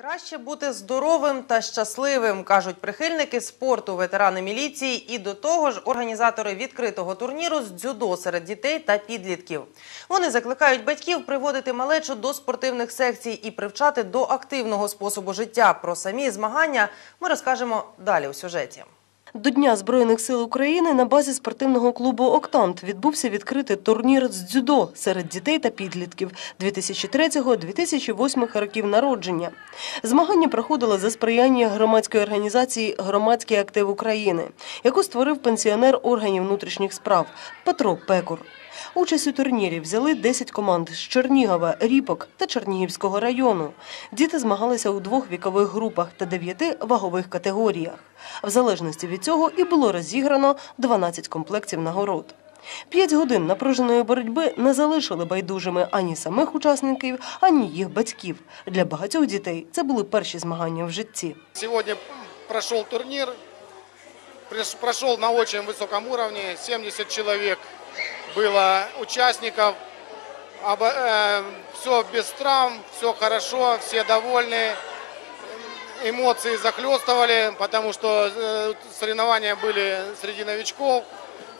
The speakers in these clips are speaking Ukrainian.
Краще бути здоровим та щасливим, кажуть прихильники спорту, ветерани міліції і до того ж організатори відкритого турніру з дзюдо серед дітей та підлітків. Вони закликають батьків приводити малечу до спортивних секцій і привчати до активного способу життя. Про самі змагання ми розкажемо далі у сюжеті. До Дня Збройних сил України на базі спортивного клубу «Октант» відбувся відкритий турнір з дзюдо серед дітей та підлітків 2003-2008 років народження. Змагання проходили за сприяння громадської організації «Громадський актив України», яку створив пенсіонер органів внутрішніх справ Петро Пекур. Участь у турнірі взяли 10 команд з Чернігова, Ріпок та Чернігівського району. Діти змагалися у двох вікових групах та дев'яти вагових категоріях. В залежності від цього і було розіграно 12 комплектів нагород. П'ять годин напруженої боротьби не залишили байдужими ані самих учасників, ані їх батьків. Для багатьох дітей це були перші змагання в житті. Сегодня прошел турнир, приш- прошел на очень высоком уровне, 70 человек было участников, все без травм, все хорошо, все довольны, эмоции захлестывали, потому что э, соревнования были среди новичков,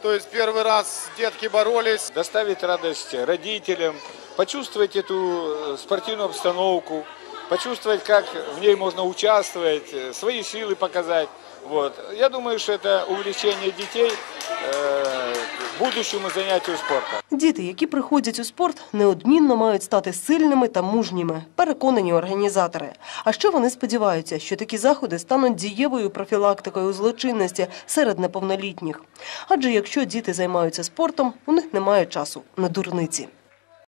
то есть первый раз детки боролись, доставить радость родителям, почувствовать эту э, спортивную обстановку, почувствовать, как в ней можно участвовать, э, свои силы показать. Вот. Я думаю, что это увлечение детей э, к будущему занятию спортом. Діти, які приходять у спорт, неодмінно мають стати сильними та мужніми, переконані організатори. А ще вони сподіваються, що такі заходи стануть дієвою профілактикою злочинності серед неповнолітніх. Адже якщо діти займаються спортом, у них немає часу на дурниці.